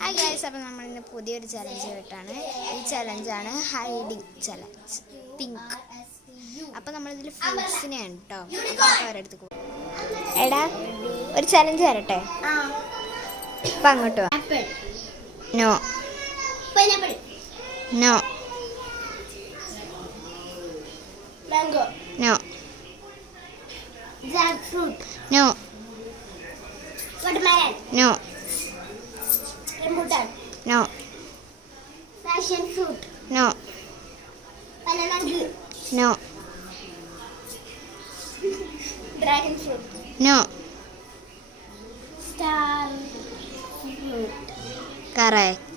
Hi guys, അപ്പോൾ നമ്മളിന്ന് പുതിയൊരു ചലഞ്ച് ആയിട്ടാണ്. ഈ ചലഞ്ചാണ് ഹൈഡിങ് ചലഞ്ച്, പിങ്ക്. അപ്പോൾ നമ്മളിതിൽ ഫ്രൂട്ട്സിനെയാണ് കേട്ടോ. അപ്പോൾ അവരടുത്ത് പോകും. എടാ, ഒരു ചലഞ്ച് തരട്ടെ? അപ്പം അങ്ങോട്ട് വാ. No no Mango. No Jackfruit. No Watermelon. No Rambutan. No Passion fruit. No Banana tree. No Dragon fruit. No Star fruit. Correct.